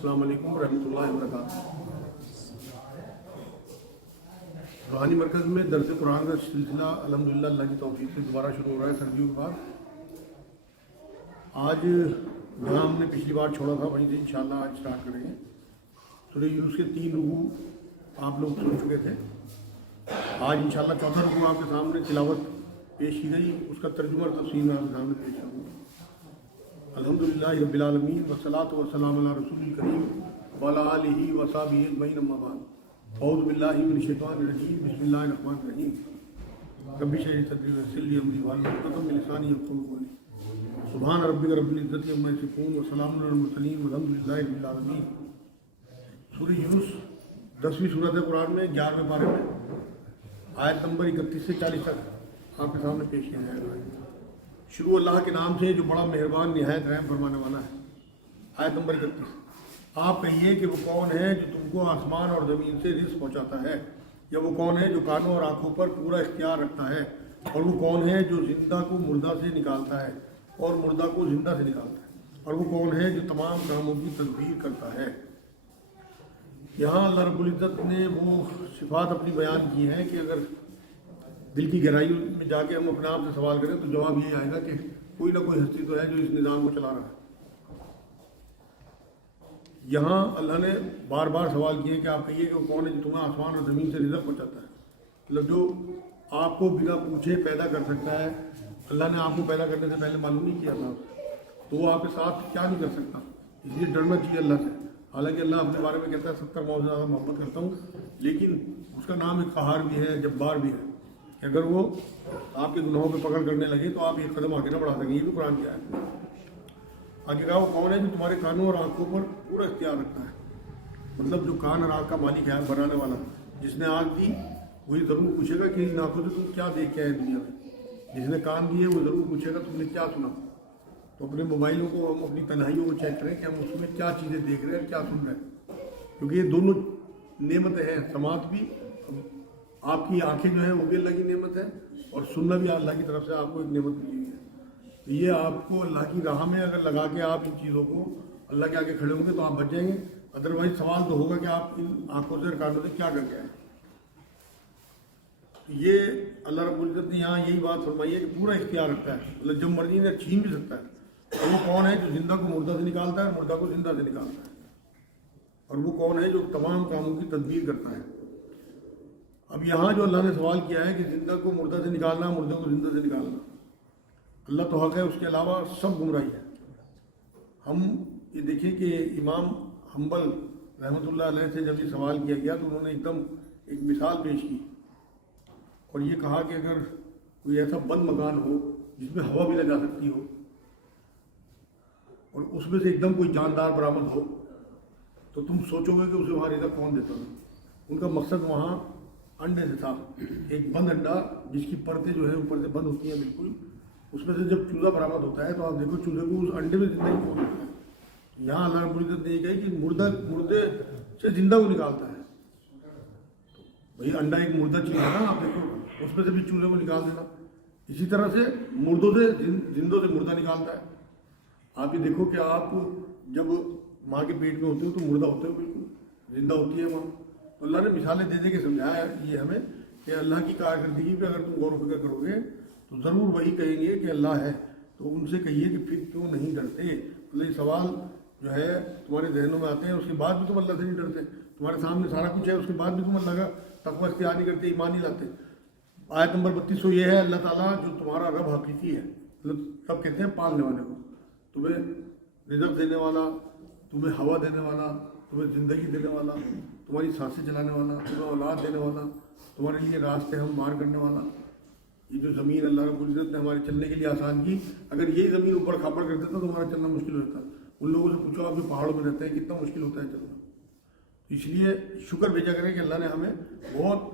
السلام علیکم ورحمۃ اللہ وبرکاتہ۔ روحانی مرکز میں درس قرآن کا سلسلہ الحمدللہ اللہ کی توفیق سے دوبارہ شروع ہو رہا ہے سردیوں کے بعد۔ آج جہاں ہم نے پچھلی بار چھوڑا تھا وہیں سے انشاءاللہ آج اسٹارٹ کریں گے۔ سورہ یونس کے 3 رکوع آپ لوگ سن چکے تھے۔ آج انشاءاللہ چوتھا رکوع آپ کے سامنے تلاوت پیش کی گئی، اس کا ترجمہ اور تفسیر میں آپ کے سامنے پیش کروں گا۔ الحمدللہ رب العالمین والصلاۃ والسلام علی رسول الکریم وعلی آلہ وصحبہ اجمعین، اما بعد۔ اعوذ باللہ من الشیطان الرجیم، بسم اللہ الرحمن الرحیم۔ رب اشرح لي صدری ویسر لي امری واحلل عقدۃ من لسانی یفقہوا قولی۔ سبحان ربک رب العزۃ عما یصفون وسلام علی المرسلین والحمدللہ رب العالمین۔ سورہ یونس 10ویں سورۃ قرآن میں 11ویں پارے میں آیت نمبر 31 سے 40 تک آپ کے سامنے پیش کیا جائے گا۔ شروع اللہ کے نام سے جو بڑا مہربان نہایت رحم فرمانے والا ہے۔ آیت نمبر 31، آپ کہیے کہ وہ کون ہے جو تم کو آسمان اور زمین سے رزق پہنچاتا ہے، یا وہ کون ہے جو کانوں اور آنکھوں پر پورا اختیار رکھتا ہے، اور وہ کون ہے جو زندہ کو مردہ سے نکالتا ہے اور مردہ کو زندہ سے نکالتا ہے، اور وہ کون ہے جو تمام کاموں کی تدبیر کرتا ہے۔ یہاں اللہ رب العزت نے وہ صفات اپنی بیان کی ہیں کہ اگر دل کی گہرائی میں جا کے ہم اپنے آپ سے سوال کریں تو جواب یہ آئے گا کہ کوئی نہ کوئی ہستی تو ہے جو اس نظام کو چلا رہا ہے۔ یہاں اللہ نے بار بار سوال کیے کہ آپ کہیے کہ وہ کون ہے جو تمہیں آسمان اور زمین سے رزق پہنچاتا ہے، مطلب جو آپ کو بنا پوچھے پیدا کر سکتا ہے۔ اللہ نے آپ کو پیدا کرنے سے پہلے معلوم نہیں کیا تھا تو وہ آپ کے ساتھ کیا نہیں کر سکتا، اس لیے ڈرنا چاہیے اللہ سے۔ حالانکہ اللہ اپنے بارے میں کہتا ہے 70 موت سے زیادہ محبت کرتا ہوں، لیکن اس کا نام ایک قہار بھی ہے، جبار بھی ہے۔ اگر وہ آپ کے گناہوں پہ پکڑ کرنے لگے تو آپ ایک قدم آگے نہ بڑھا سکیں، یہ بھی قرآن کی آیت ہے۔ آگے کہا وہ کون ہے جو تمہارے کانوں اور آنکھوں پر پورا اختیار رکھتا ہے، مطلب جو کان اور آنکھ کا مالک ہے، بنانے والا، جس نے آنکھ دی وہ یہ ضرور پوچھے گا کہ ان آنکھوں سے تم کیا دیکھ کے آئے دنیا میں۔ جس نے کان دیے وہ ضرور پوچھے گا تم نے کیا سنا۔ تو اپنے موبائلوں کو، ہم اپنی تنہائیوں کو چیک کریں کہ ہم اس میں کیا چیزیں دیکھ رہے ہیں، کیا سن رہے ہیں، کیونکہ یہ دونوں نعمتیں ہیں۔ سماعت بھی، آپ کی آنکھیں جو ہیں وہ بھی اللہ کی نعمت ہے، اور سننا بھی اللہ کی طرف سے آپ کو ایک نعمت ملی ہے۔ تو یہ آپ کو اللہ کی راہ میں اگر لگا کے آپ ان چیزوں کو اللہ کے آگے کھڑے ہوں گے تو آپ بچ جائیں گے۔ ادروائز سوال تو ہوگا کہ آپ ان آنکھوں سے اور کانوں سے کیا کر کے آئے۔ یہ اللہ رب العزت نے یہاں یہی بات فرمائی ہے کہ پورا اختیار رکھتا ہے، مطلب جب مرضی نے چھین بھی سکتا ہے۔ اور وہ کون ہے جو زندہ کو مردہ سے نکالتا ہے اور مردہ کو زندہ سے نکالتا ہے، اور وہ کون ہے جو تمام کاموں کی تدبیر کرتا ہے۔ اب یہاں جو اللہ نے سوال کیا ہے کہ زندہ کو مردہ سے نکالنا، مردہ کو زندہ سے نکالنا، اللہ تو حق ہے، اس کے علاوہ سب گمراہی ہے۔ ہم یہ دیکھیں کہ امام حنبل رحمۃ اللہ علیہ سے جب یہ سوال کیا گیا تو انہوں نے ایک مثال پیش کی اور یہ کہا کہ اگر کوئی ایسا بند مکان ہو جس میں ہوا بھی لگا سکتی ہو اور اس میں سے ایک دم کوئی جاندار برآمد ہو تو تم سوچو گے کہ اسے وہاں رزق کون دیتا ہے۔ ان کا مقصد وہاں انڈے سے تھا، ایک بند انڈا جس کی پرتیں جو ہے اوپر سے بند ہوتی ہیں بالکل، اس میں سے جب چوزا برآمد ہوتا ہے تو آپ دیکھو چوزے کو اس انڈے میں زندگی کون ہوتا ہے۔ یہاں اللہ رب العزت نے یہ کہا کہ مردے سے زندہ کو نکالتا ہے۔ بھائی انڈا ایک مردہ چیز ہے نا، آپ دیکھو اس میں سے بھی چوزے کو نکال دینا۔ اسی طرح سے مردوں سے زندوں سے مردہ نکالتا ہے۔ آپ یہ دیکھو کہ آپ جب ماں کے پیٹ میں ہوتے ہو تو مردہ ہوتے ہو، بالکل زندہ ہوتی ہے ماں۔ تو اللہ نے مثالیں دے دے کے سمجھایا ہے یہ ہمیں کہ اللہ کی کارکردگی پہ اگر تم غور و فکر کرو گے تو ضرور وہی کہیں گے کہ اللہ ہے۔ تو ان سے کہیے کہ پھر کیوں نہیں ڈرتے۔ مطلب یہ سوال جو ہے تمہارے ذہنوں میں آتے ہیں، اس کے بعد بھی تم اللہ سے نہیں ڈرتے۔ تمہارے سامنے سارا کچھ ہے، اس کے بعد بھی تم اللہ کا تقوی اختیار نہیں کرتے، ایمان نہیں لاتے۔ آیت نمبر 32 یہ ہے اللہ تعالیٰ جو تمہارا رب حقیقی ہے، مطلب رب کہتے ہیں پالنے والے کو، تمہیں رزق دینے والا، تمہیں ہوا دینے والا، تمہیں زندگی دینے والا، تمہاری سانسیں چلانے والا، تمہیں اولاد دینے والا، تمہارے لیے راستے ہموار کرنے والا۔ یہ جو زمین اللہ رب العزت نے ہمارے چلنے کے لیے آسان کی، اگر یہی زمین اوپر کھاپڑ کر دیتا تو ہمارا چلنا مشکل ہوتا۔ ان لوگوں سے پوچھو آپ جو پہاڑوں میں رہتے ہیں کتنا مشکل ہوتا ہے چلنا۔ اس لیے شکر بھیجا کریں کہ اللہ نے ہمیں بہت،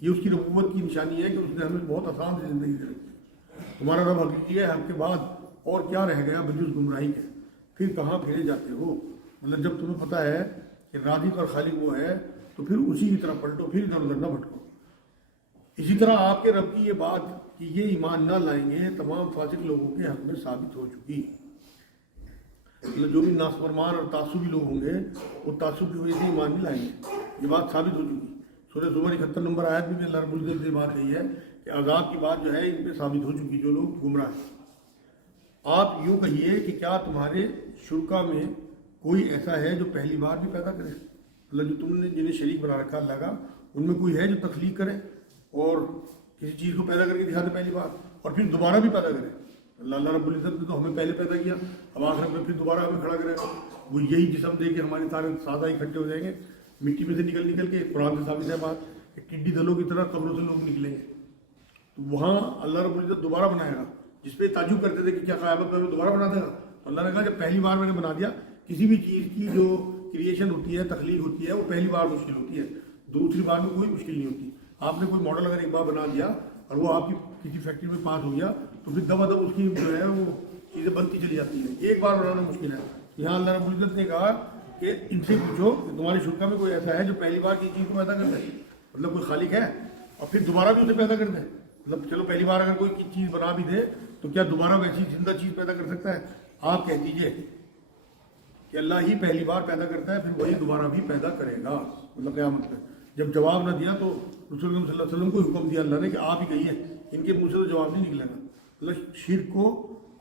یہ اس کی ربوبت کی نشانی ہے کہ اس نے ہمیں بہت آسان سے زندگی دے رکھی۔ تمہارا رب حقیقی ہے، حق کے بعد اور کیا رہ گیا بجز گمراہی کے، پھر کہاں پھرے جاتے ہو۔ مطلب جب تمہیں پتہ ہے کہ رازق اور خالق وہ ہے تو پھر اسی کی طرح پلٹو، پھر ادھر ادھر نہ بھٹکو۔ اسی طرح آپ کے رب کی یہ بات کہ یہ ایمان نہ لائیں گے تمام فاسق لوگوں کے حق میں ثابت ہو چکی۔ मतलब जो भी नाफरमान और तासुबी लोग होंगे वो तासुब की वजह से ईमान नहीं लाएंगे। ये बात साबित हो चुकी। सूरह ज़ुमर 71 नंबर आयत में भी अल्लाह रब्बुल इज़्ज़त ने बात कही है कि अज़ाब की बात जो है इन पे साबित हो चुकी, जो लोग गुमराह हैं। आप यूँ कहिए कि क्या तुम्हारे शुरका में कोई ऐसा है जो पहली बार भी पैदा करे? मतलब जो तुमने जिन्हें शरीक बना रखा अल्लाह का, उनमें कोई है जो तख्लीक करे और किसी चीज़ को पैदा करके दिखा दे पहली बार और फिर दोबारा भी पैदा करे? अल्लाह रब्बुल इज़्ज़त ने तो हमें पहले पैदा किया, अब आखिरत में फिर दोबारा हमें खड़ा करेगा। वो यही जिस्म दे के हमारे सारे सादा इकट्ठे हो जाएंगे मिट्टी में से निकल के। कुरान से साबित है बात कि टिड्डी दलों की तरह कब्रों से लोग निकलेंगे। तो वहाँ अल्लाह रब्बुल इज़्ज़त दोबारा बनाएगा, जिस पे ताजुब करते थे कि क्या क़यामत में हमें दोबारा बना देगा। तो अल्लाह ने कहा जब पहली बार मैंने बना दिया, किसी भी चीज़ की जो क्रिएशन होती है, तख्लीक होती है, वो पहली बार मुश्किल होती है, दूसरी बार में कोई मुश्किल नहीं होती। आपने कोई मॉडल अगर एक बार बना दिया और वो आपकी किसी फैक्ट्री में पास हो गया तो फिर दबा दब उसकी जो है वो चीज़ें बनती चली जाती हैं। एक बार बनाना मुश्किल है। यहाँ अल्लाह रब्बुल इज़्ज़त ने कहा कि इनसे पूछो कि तुम्हारी शुरका में कोई ऐसा है जो पहली बार की चीज़ को पैदा कर दे, मतलब कोई खालिक है और फिर दोबारा भी उसे पैदा कर दे। मतलब चलो पहली बार अगर कोई चीज़ बना भी दे तो क्या दोबारा वैसी जिंदा चीज़ पैदा कर सकता है? आप कह दीजिए कि अल्लाह ही पहली बार पैदा करता है, फिर वही दोबारा भी पैदा करेगा, मतलब क़यामत में। जब जवाब न दिया तो रसूल सल्लल्लाहु अलैहि वसल्लम को हुक्म दिया अल्लाह ने कि आप ही कहिए, इनके मुँह से तो जवाब नहीं निकलेगा। मतलब शिर्क को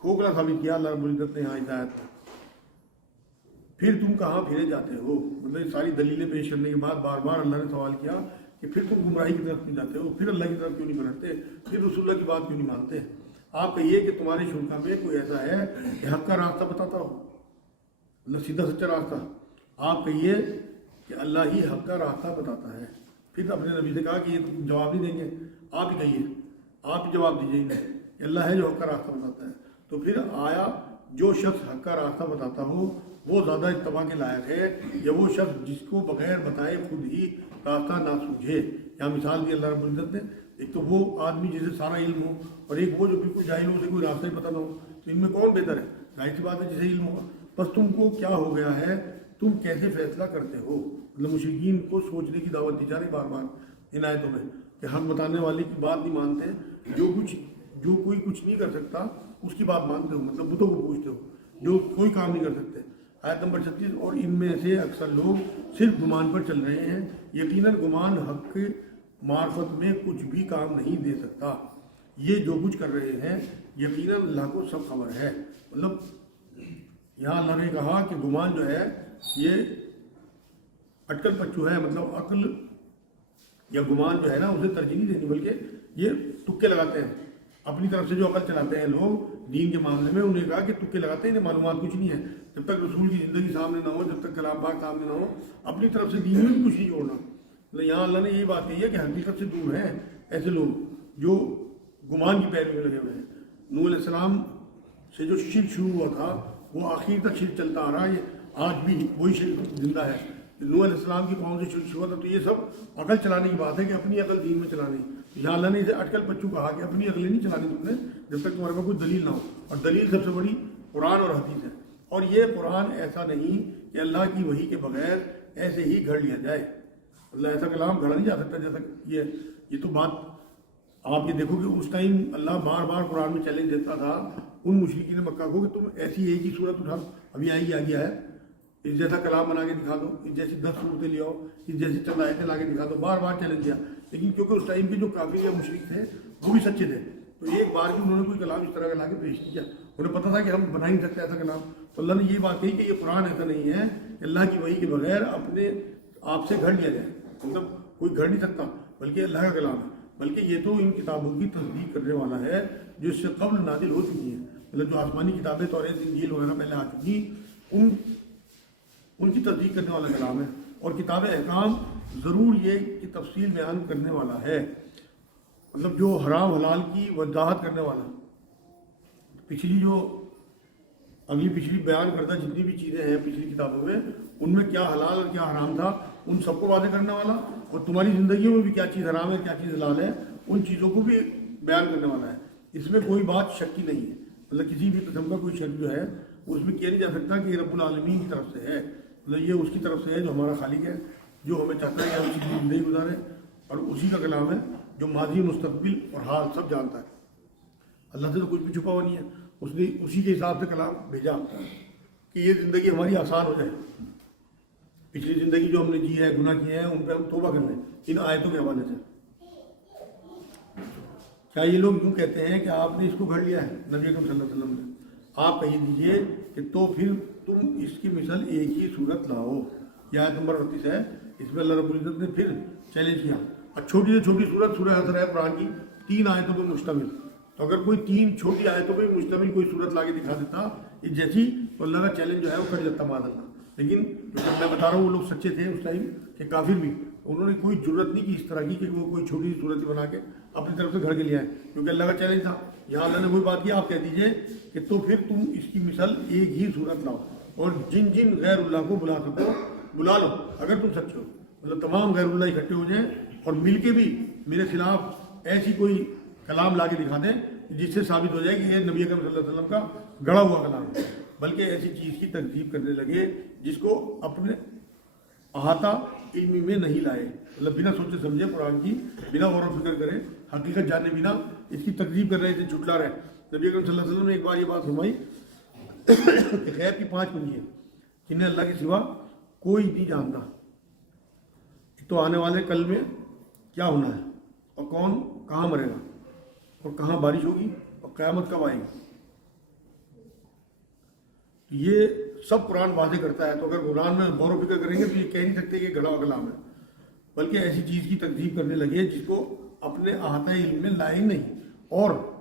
खोखला साबित किया अल्लाह रब्बुल इज़्ज़त ने यहाँ हिदायत में। फिर तुम कहाँ फिरे जाते हो? मतलब ये सारी दलीलें पेश करने के बाद बार बार अल्लाह ने सवाल किया कि फिर तुम गुमराही की तरफ नहीं जाते हो, फिर अल्लाह की तरफ क्यों नहीं पलटते, फिर रसूलुल्लाह की बात क्यों नहीं मानते? आप कहिए कि तुम्हारे शुरका में कोई ऐसा है कि हक का रास्ता बताता हो, मतलब सीधा सच्चा रास्ता। आप कहिए कि अल्लाह ही हक का रास्ता बताता है। फिर अपने नबी से कहा कि ये तुम जवाब नहीं देंगे, आप ही कहिए, आप ही जवाब दीजिए इन्हें कि अल्लाह है जो हक का रास्ता बताता है। तो फिर आया जो शख्स हक का रास्ता बताता हो वो ज़्यादा इत्तबा के लायक है या वो शख्स जिसको बगैर बताए खुद ही रास्ता ना सूझे। यहाँ मिसाल दी अल्लाह रब्बुल इज़्ज़त ने, एक तो वो आदमी जिसे सारा इल्म हो और एक वो जो बिल्कुल जाहिल हो, उसे कोई रास्ता ही पता ना हो। तो इनमें कौन बेहतर है? जाहिर सी बात है जिसे इल्म होगा। बस तुमको क्या हो गया है, तुम कैसे फैसला करते हो? मतलब मुशरिकीन को सोचने की दावत दी जा रही बार बार इन आयतों में कि हक बताने वाले की बात नहीं मानते, जो कोई कुछ नहीं कर सकता उसकी बात मानते हो, मतलब बुतों को पूछते हो जो कोई काम नहीं कर सकते। आयत नंबर 36, और इनमें से अक्सर लोग सिर्फ गुमान पर चल रहे हैं, यकीनन गुमान हक के मार्फत में कुछ भी काम नहीं दे सकता। ये जो कुछ कर रहे हैं यकीनन अल्लाह को सब खबर है। मतलब यहाँ अल्लाह ने कहा कि गुमान जो है ये अटकल पच्चू है, मतलब अक्ल या गुमान जो है ना उसे तरजीह नहीं देनी, बल्कि ये तुक्के लगाते हैं अपनी तरफ से। जो अकल चलाते हैं लोग दीन के मामले में, उन्हें कहा कि तुक्के लगाते हैं, इन्हें मालूमात कुछ नहीं है। जब तक रसूल की ज़िंदगी सामने ना हो, जब तक कलाम पाक सामने ना हो, अपनी तरफ से दीन में भी कुछ नहीं जोड़ना। मतलब यहाँ अल्लाह ने यही बात कही है कि हकीकत से दूर हैं ऐसे लोग जो गुमान की पैरवी में लगे हुए हैं। नूह अलैहिस्सलाम से जो शिर्क शुरू हुआ था वो आखिर तक शिर्क चलता आ रहा है, आज भी वही शिर्क जिंदा है। नूह अलैहिस्सलाम की कौन से शिर्क शुरू हुआ था, तो ये सब अकल चलाने की बात है कि अपनी अकल दीन में चलानी। यहाँ अल्लाह ने इसे अटकल पच्चू कहा कि अपनी अकलें नहीं चलानी तुमने जब तक तुम्हारे पास कोई दलील ना हो, और दलील सबसे बड़ी कुरान और हदीस है। और ये कुरान ऐसा नहीं कि अल्लाह की वही के बगैर ऐसे ही घड़ लिया जाए, अल्लाह ऐसा कलाम घड़ा नहीं जा सकता। जैसा ये तो बात आप ये देखो कि उस टाइम अल्लाह बार बार कुरान में चैलेंज देता था उन मुशरिकीन मक्का को कि तुम ऐसी एक ही सूरत उठा, अभी आएगी आ गया है, इस जैसा कलाम बना के दिखा दो, इस जैसी 10 सूरतें ले आओ, इस जैसी चंद आयतें ला के दिखा दो, बार बार चैलेंज दिया। लेकिन क्योंकि उस टाइम के जो काफिर या मुशरिक थे वो भी सच्चे थे, तो एक बार भी उन्होंने कोई कलाम इस तरह का ला के पेश किया। उन्हें पता था कि हम बना ही नहीं सकते ऐसा कलाम। तो अल्लाह ने ये बात कही कि ये कुरान ऐसा नहीं है कि अल्लाह की वही के बगैर अपने आप से घड़ लिया जाए, मतलब कोई घड़ नहीं सकता, बल्कि अल्लाह का कलाम है। बल्कि ये तो इन किताबों की तस्दीक करने वाला है जो इससे कब्ल नाजिल हो चुकी हैं, मतलब जो आसमानी किताबें तौरात इंजील वगैरह पहले आ चुकी उनकी तस्दीक करने वाला कलाम है। और किताब अहकाम ज़रूर ये कि तफसील बयान करने वाला है, मतलब जो हराम हलाल की वजाहत करने वाला। पिछली बयान करता जितनी भी चीज़ें हैं पिछली किताबों में, उनमें क्या हलाल और क्या हराम था उन सबको वादे करने वाला, और तुम्हारी ज़िंदगी में भी क्या चीज़ हराम है क्या चीज़ हलाल है उन चीज़ों को भी बयान करने वाला है। इसमें कोई बात शक की नहीं है, मतलब किसी भी किस्म का कोई शक जो है उसमें किया नहीं जा सकता कि रब्बुल आलमीन की तरफ से है, मतलब ये उसकी तरफ से है जो हमारा खालिक है, जो हमें चाहता है कि हम उसकी ज़िंदगी गुजारें, और उसी का कलाम है जो माजी मुस्तकबिल और हाल सब जानता है। अल्लाह से तो कुछ भी छुपा हुआ नहीं है, उसने उसी के हिसाब से कलाम भेजा। कि ये ज़िंदगी हमारी आसान हो जाए, पिछली ज़िंदगी जो हमने जी है, गुनाह किए हैं, उन पर हम तौबा कर लें इन आयतों के हवाले से। क्या ये लोग यूँ कहते हैं कि आपने इसको घड़ लिया है नबी अकरम सल्लल्लाहु अलैहि वसल्लम ने? आप कही दीजिए कि तो फिर तुम इसकी मिसाल एक ही सूरत लाओ। यह आयत नंबर 38 है, इसमें अल्लाह रब्बुल इज़्ज़त ने फिर चैलेंज किया। और छोटी से छोटी सूरत सूरह असर है कुरान की, 3 आयतों पर मुश्तमिल। तो अगर कोई 3 छोटी आयतों पर मुश्तमिल कोई सूरत ला के दिखा देता इस जैसी, तो अल्लाह का चैलेंज जो है वो कर लेता माज़अल्लाह। लेकिन जो मैं बता रहा हूँ वो लोग सच्चे थे उस टाइम के काफिर भी, उन्होंने कोई जरूरत नहीं की इस तरह की कि वो कोई छोटी सी सूरत बना के अपनी तरफ से घर के लिए आए, क्योंकि अल्लाह का चैलेंज था। यहाँ अल्लाह ने वही बात की, आप कह दीजिए कि तो फिर तुम इसकी मिसाल एक ही सूरत लाओ और जिन जिन गैरुल्लाह को बुला सको बुला लो, अगर तुम सच्चे हो। मतलब तमाम गैरुल्लाह इकट्ठे हो जाएं और मिल के भी मेरे खिलाफ ऐसी कोई कलाम ला के दिखा दें जिससे साबित हो जाए कि ये नबी अकरम सल्लल्लाहु अलैहि वसल्लम का गढ़ा हुआ कलाम है। बल्कि ऐसी चीज़ की तकजीब करने लगे जिसको अपने अहाता इल्मी में नहीं लाए, मतलब बिना सोचे समझे कुरान की, बिना गौर फिक्र करे, हकीकत जाने बिना इसकी तकजीब कर रहे थे, झुटला रहे। नबी अकरम सल्लल्लाहु अलैहि वसल्लम ने एक बार ये बात फरमाई कि खैर की 5 कुंजी है जिन्हें अल्लाह के सिवा कोई नहीं जानता। तो आने वाले कल में क्या होना है और कौन कहाँ मरेगा और कहाँ बारिश होगी और क़यामत कब आएगी, ये सब कुरान वाज़ेह करता है। तो अगर कुरान में गौर व फिक्र करेंगे तो ये कह नहीं सकते कि गढ़ा हुआ कलाम है, बल्कि ऐसी चीज़ की तकजीब करने लगे जिसको अपने अहाता इल्म में लाए नहीं और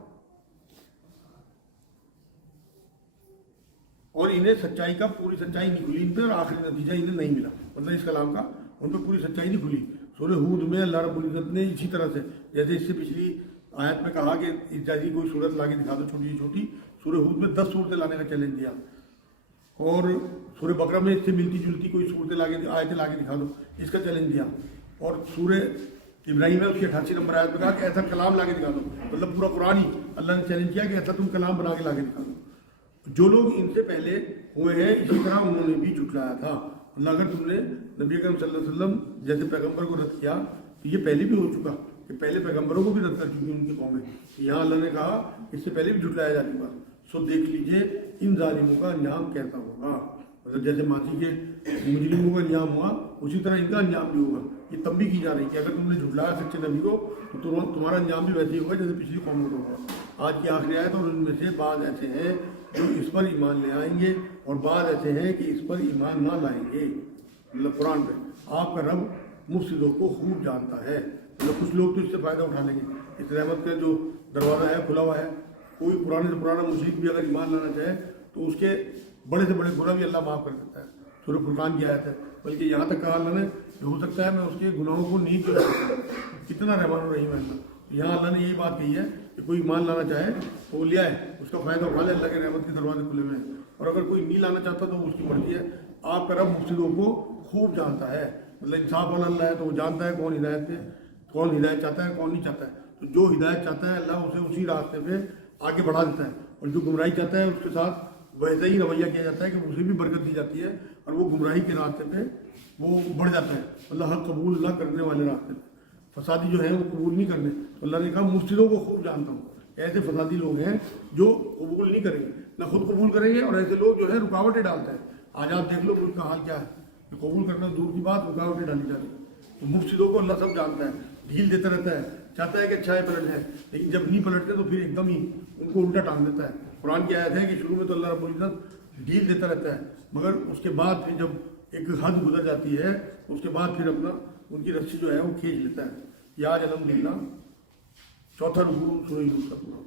इन्हें सच्चाई का पूरी सच्चाई नहीं खुली इन पर और आखिरी नतीजा इन्हें नहीं मिला। मतलब इस कलाम का उन पर पूरी सच्चाई नहीं खुली। सूरह हूद में अल्लाह रब्बुल इज़्ज़त ने इसी तरह से, जैसे इससे पिछली आयत में कहा कि इस जैसी कोई सूरत ला के दिखा दो छोटी छोटी, सूरह हूद में 10 सूरतें लाने का चैलेंज दिया। और सूरह बकरा में इससे मिलती जुलती कोई सूरतें लाके आयतें ला के दिखा दो, इसका चैलेंज दिया। और सूरह इब्राहिम है उसकी 88 नंबर आयत में कहा कि ऐसा कलाम ला के दिखा दो। मतलब पूरा कुरान ही अल्लाह ने चैलेंज किया कि ऐसा तुम कलाम बना के ला के दिखा दो। जो लोग इनसे पहले हुए हैं इसी तरह उन्होंने भी झुटलाया था। मतलब अगर तुमने नबी अकरम सल्लल्लाहु अलैहि वसल्लम जैसे पैगम्बर को रद्द किया तो ये पहले भी हो चुका कि पहले पैगम्बरों को भी रद्द कर चुकी उनकी कौमें। यहाँ अल्लाह ने कहा इससे पहले भी झुटलाया जा चुका। सो देख लीजिए इन जालिमों का अंजाम कैसा होगा। मतलब जैसे माजी के मुजरिमों का अंजाम हुआ उसी तरह इनका अंजाम भी होगा। ये तब भी की जा रही है कि अगर तुमने झुटलाया सच्चे नबी को तो तुम्हारा अंजाम भी वैसे ही होगा जैसे पिछली कौमों को होगा। आज की आखिरी आयत और उनमें से बाज़ ऐसे हैं जो इस पर ईमान ले आएंगे और बाज़ ऐसे हैं कि इस पर ईमान ना लाएंगे। मतलब कुरान पे आपका रब मुफ्सिदों को खूब जानता है। मतलब कुछ लोग तो इससे फ़ायदा उठा लेंगे, इस रहमत का जो दरवाज़ा है खुला हुआ है। कोई पुराने से पुराना मुशरिक भी अगर ईमान लाना चाहे तो उसके बड़े से बड़े गुनाह भी अल्लाह माफ़ कर देता है। सूरह फुरकान की आयत है। बल्कि यहाँ तक कहा अल्लाह ने हो सकता है मैं उसके गुनाहों को नहीं कर सकता। कितना रहमान रहीम है अल्लाह। यहाँ अल्लाह ने यही बात कही है कि कोई ईमान लाना चाहे तो वो ले आए, उसका फ़ायदा उठा ले, अल्लाह के रहमत के दरवाजे खुले हुए हैं। और अगर कोई नहीं लाना चाहता तो उसकी मर्जी है। आपका रब मुफ्सिदों को खूब जानता है। मतलब इंसाफ वाला अल्लाह है तो वो जानता है कौन हिदायत चाहता है कौन नहीं चाहता है। तो जो हिदायत चाहता है अल्लाह उसे उसी रास्ते पे आगे बढ़ा देता है और जो गुमराही चाहता है उसके साथ वैसे ही रवैया किया जाता है कि उसे भी बरकत दी जाती है और वो गुमराही के रास्ते पे वो बढ़ जाता है। अल्लाह हक कबूल ना करने वाले रास्ते पे, फसादी जो है वो कबूल नहीं करने। तो अल्लाह ने कहा मुफ्सिदों को खूब जानता हूँ। ऐसे फसादी लोग हैं जो कबूल नहीं करेंगे, ना खुद कबूल करेंगे और ऐसे लोग जो है रुकावटें डालते हैं। आज आप देख लो उनका हाल क्या है, तो कबूल करना दूर की बात, रुकावटें डाली जाती है। तो मुफ्सिदों को अल्लाह सब जानता है, ढील देता रहता है, चाहता है कि अच्छा है पलट जाए, लेकिन जब नहीं पलटते तो फिर एकदम ही उनको उल्टा टांग देता है। कुरान की आयत है कि शुरू में तो अल्लाह रब्बुल इज़्ज़त ढील देता रहता है, मगर उसके बाद फिर जब एक हद गुजर जाती है उसके बाद फिर अपना उनकी रस्सी जो है वो खींच लेता है। या अल्हम्दुलिल्लाह, चौथा रुकू सूरह यूनुस का पूरा।